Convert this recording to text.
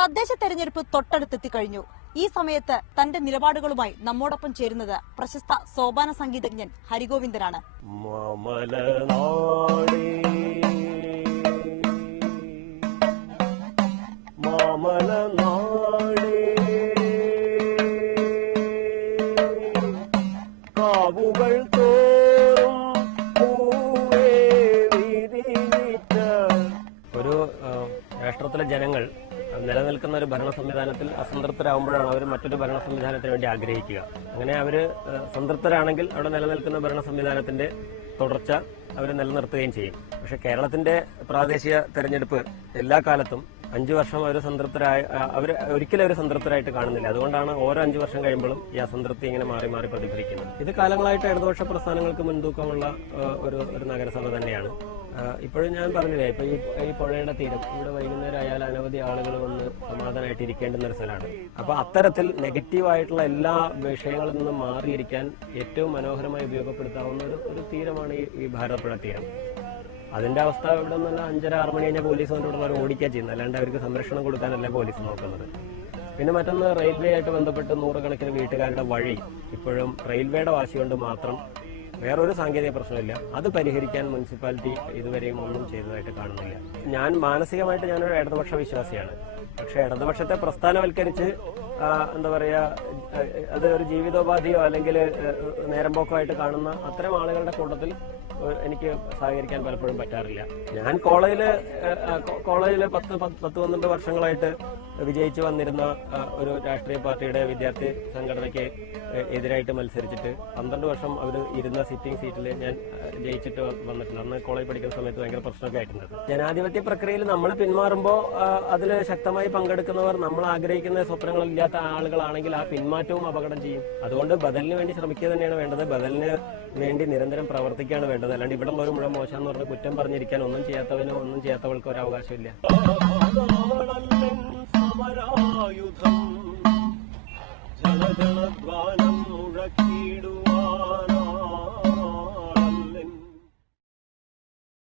തദ്ദേശ തെരഞ്ഞെടുപ്പ് തൊട്ടടുത്തെത്തിക്കഴിഞ്ഞു. ഈ സമയത്ത് തന്റെ നിലപാടുകളുമായി നമ്മോടൊപ്പം ചേരുന്നത് പ്രശസ്ത സോപാന സംഗീതജ്ഞൻ ഹരിഗോവിന്ദനാണ്. ഒരു രാഷ്ട്രത്തിലെ ജനങ്ങൾ നിലനിൽക്കുന്ന ഒരു ഭരണ സംവിധാനത്തിൽ അസംതൃപ്തരാകുമ്പോഴാണ് അവർ മറ്റൊരു ഭരണ സംവിധാനത്തിന് വേണ്ടി ആഗ്രഹിക്കുക. അങ്ങനെ അവര് സംതൃപ്തരാണെങ്കിൽ അവിടെ നിലനിൽക്കുന്ന ഭരണ സംവിധാനത്തിന്റെ തുടർച്ച അവർ നിലനിർത്തുകയും ചെയ്യും. പക്ഷെ കേരളത്തിന്റെ പ്രാദേശിക തെരഞ്ഞെടുപ്പ് എല്ലാ കാലത്തും 5 വർഷം അവർ ഒരിക്കലും അവർ സംതൃപ്തരായിട്ട് കാണുന്നില്ല. അതുകൊണ്ടാണ് ഓരോ 5 വർഷം കഴിയുമ്പോഴും ഈ അസംതൃപ്തി ഇങ്ങനെ മാറി മാറി പ്രതിഫലിക്കുന്നത്. ഇത് കാലങ്ങളായിട്ട് ഇടതുപക്ഷ പ്രസ്ഥാനങ്ങൾക്ക് മുൻതൂക്കമുള്ള ഒരു നഗരസഭ തന്നെയാണ്. ഇപ്പോഴും ഞാൻ പറഞ്ഞില്ലേ, ഇപ്പൊ ഈ പുഴയുടെ തീരം ഇവിടെ വൈകുന്നേരം ആയാൽ അനവധി ആളുകൾ വന്ന് സമാധാനമായിട്ട് ഇരിക്കേണ്ടുന്ന ഒരു സ്ഥലമാണ്. അപ്പൊ അത്തരത്തിൽ നെഗറ്റീവായിട്ടുള്ള എല്ലാ വിഷയങ്ങളിൽ നിന്നും മാറിയിരിക്കാൻ ഏറ്റവും മനോഹരമായി ഉപയോഗപ്പെടുത്താവുന്ന ഒരു തീരമാണ് ഈ ഭാരതപ്പുഴ തീരം. അതിന്റെ അവസ്ഥ ഇവിടെ നിന്നല്ല 5:30-6 മണി കഴിഞ്ഞാൽ പോലീസ് ഇവിടെ ഓടിക്കുക ചെയ്യുന്നത്, അല്ലാണ്ട് അവർക്ക് സംരക്ഷണം കൊടുക്കാനല്ല പോലീസ് നോക്കുന്നത്. പിന്നെ മറ്റൊന്ന്, റെയിൽവേ ആയിട്ട് ബന്ധപ്പെട്ട് നൂറുകണക്കിന് വീട്ടുകാരുടെ വഴി ഇപ്പോഴും റെയിൽവേയുടെ വാശി കൊണ്ട് മാത്രം, വേറൊരു സാങ്കേതിക പ്രശ്നമില്ല, അത് പരിഹരിക്കാൻ മുനിസിപ്പാലിറ്റി ഇതുവരെയും ഒന്നും ചെയ്തതായിട്ട് കാണുന്നില്ല. ഞാൻ മാനസികമായിട്ട് ഞാനൊരു ഇടതുപക്ഷ വിശ്വാസിയാണ്. പക്ഷെ ഇടതുപക്ഷത്തെ പ്രസ്ഥാനവൽക്കരിച്ച് എന്താ പറയാ, അത് ഒരു ജീവിതോപാധിയോ അല്ലെങ്കിൽ നേരം പോക്കമായിട്ട് കാണുന്ന അത്തരം ആളുകളുടെ കൂട്ടത്തിൽ എനിക്ക് സഹകരിക്കാൻ പലപ്പോഴും പറ്റാറില്ല. ഞാൻ കോളേജില് 10-12 വർഷങ്ങളായിട്ട് വിജയിച്ചു വന്നിരുന്ന ഒരു രാഷ്ട്രീയ പാർട്ടിയുടെ വിദ്യാർത്ഥി സംഘടനയ്ക്ക് എതിരായിട്ട് മത്സരിച്ചിട്ട് 12 വർഷം അവർ ഇരുന്ന സിറ്റിംഗ് സീറ്റിൽ ഞാൻ ജയിച്ചിട്ട് വന്നിട്ടുണ്ട്. അന്ന് കോളേജ് പഠിക്കുന്ന സമയത്ത് ഭയങ്കര പ്രശ്നമൊക്കെ ആയിട്ടുണ്ട്. ജനാധിപത്യ പ്രക്രിയയിൽ നമ്മൾ പിന്മാറുമ്പോൾ അതിൽ ശക്തമായി പങ്കെടുക്കുന്നവർ നമ്മൾ ആഗ്രഹിക്കുന്ന സ്വപ്നങ്ങളില്ലാത്ത ആളുകളാണെങ്കിൽ ആ പിന്മാറ്റവും അപകടം ചെയ്യും. അതുകൊണ്ട് ബദലിന് വേണ്ടി ശ്രമിക്കുക തന്നെയാണ് വേണ്ടത്. ബദലിന് വേണ്ടി നിരന്തരം പ്രവർത്തിക്കുകയാണ് വേണ്ടത്. അല്ലാണ്ട് ഇവിടെ ഒരു മുഴുവൻ മോശം എന്ന് പറഞ്ഞ് കുറ്റം പറഞ്ഞിരിക്കാൻ ഒന്നും ചെയ്യാത്തവനോ ഒന്നും ചെയ്യാത്തവൾക്ക് ഒരു അവകാശമില്ല. ജനഗണധ്വാനം മുഴക്കിടും